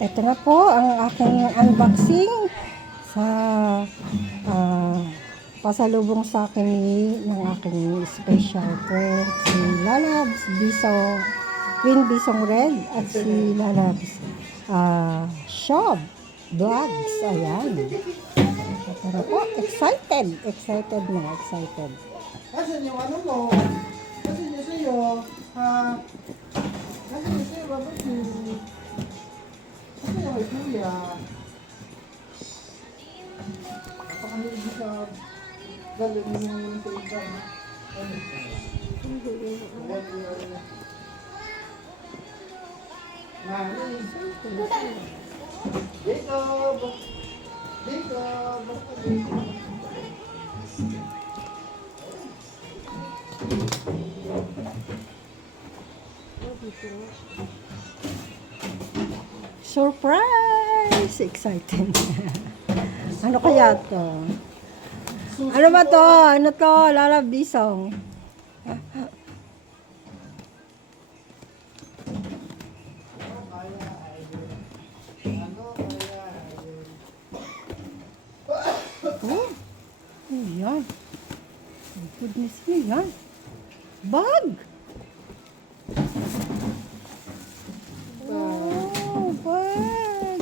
Ito na po ang aking unboxing sa pasalubong sa akin ng aking special friend, si Lalabs Bisong, Queen Bisong Red at si Lalabs Shop Vlogs. Ayan. Ito na po. Excited. Excited na. Excited. Nasaan yung ano mo? Nasaan yung sa'yo? Ha? Nasaan yung sa'yo? Barbecue? Nasaan yung kay Kuya? Napakahilig ka. Galing mo yung sa iba. Ano? Mami. Jacob! Jacob! Basta Jacob. Surprise! Excited. Ano kaya to? Ano ba to? Ano to? Lalabs Bisong. Oh, yan. Oh, goodness me, yan. Bag! Oh, bag!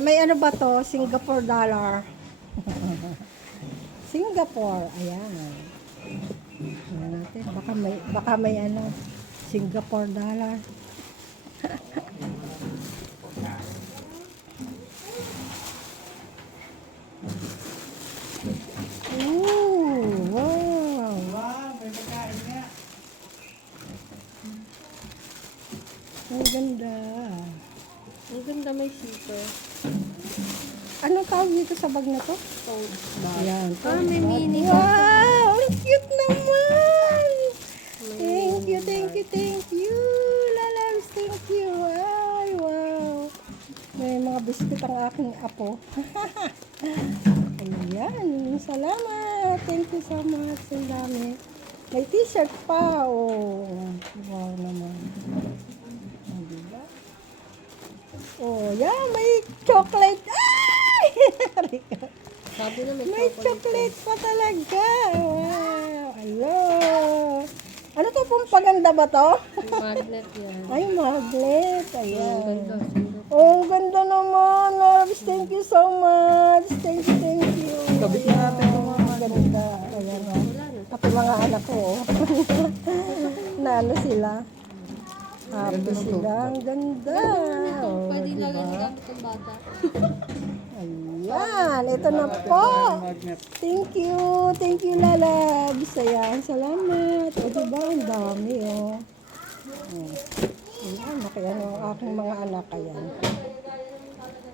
May ano ba to? Singapore dollar. Singapore, ayan. Ayan natin, baka may ano, Singapore dollar. Ooh, wow. Wow, may pagkain nga. Ang ganda. Ang ganda, may zipper. Anong tawag dito sa bag na to? Tote bag. Ayan. May mini. Wow! Ang cute naman! Thank you, thank you, thank you! Lalabs, thank you! Ay, wow! May mga biscuit ang aking apo. Ayan, salamat! Thank you so much. Ang dami. May t-shirt pa, oh. Wow naman. Oh, diba? Oh, yeah, may chocolate. Ay! Sabi na May chocolate pa talaga. Wow. Hello. Ano to pong paganda ba to? Magnet yan. Ay, magnet. Ang Ayan. ganda. Oh, ang ganda naman. Loves, thank you so much. Thank you, thank you. Kabit na natin ito, mga Ang ganda. Ayan. Oh. Pati mga anak ko. Oh. Na ano sila. Happy sila. Ang ganda. Oh, Pwede diba? lagay nila itong bata. Ayan, ito na po. Thank you. Thank you, Lalabs. Ayan, salamat. O, diba? Ang dami, oh. Ayan, kaya ang aking mga anak, ayan.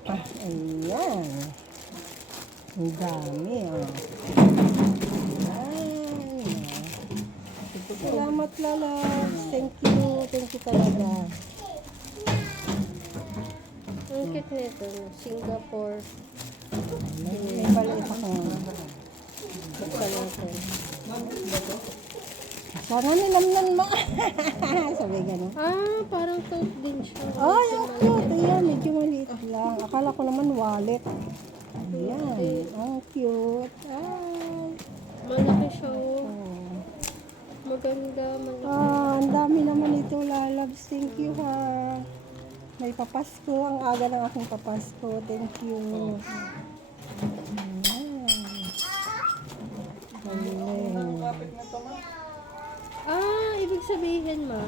Ayan. Ang dami, oh. Ayan. Salamat, Lalabs. Thank you. Thank you talaga. Ang cute nito. Singapore. May maliit akong Buksan natin. sana nilamnan mo. Sabi gano'n. Parang tote din siya. Ay, ang cute. Ayan, medyo maliit lang. Akala ko naman wallet. Ayan, ang cute. Ay. Malaki siya. Oh. Oh. Maganda. Ang dami naman ito, Lalabs. Thank you, ha. May papasko. Ang aga ng aking papasko. Thank you. Ayan. Galing. Kapit na ito, ma. Ibig sabihin, ma.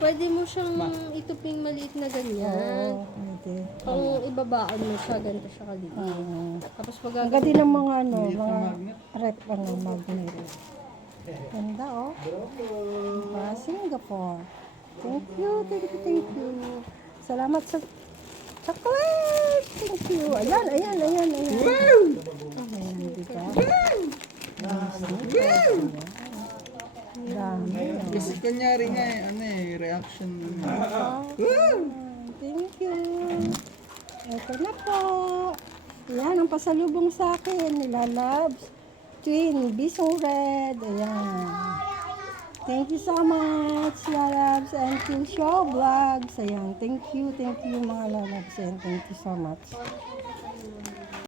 Pwede mo siyang ituping maliit na ganyan. Oo, pwede. Kung ibabaan mo siya, ganito siya kaliit. Oo. Tapos Ang pag ganda ng mga ano, mga rep, magnet. Ganda, oh. Diba? Singapore. Thank you, thank you, thank you. Salamat sa chocolate. Thank you. Ayan, ayan, ayan, ayan. Ayan, diba? Dami. Kasi kunyari nga reaction. Thank you. Ito na po. Yan, ang pasalubong sa akin, nila Labs. twin, Bisong Red. Ayan. Thank you so much, lalabs, and Team Show Vlogs. Ayan, thank you mga lalabs, and thank you so much.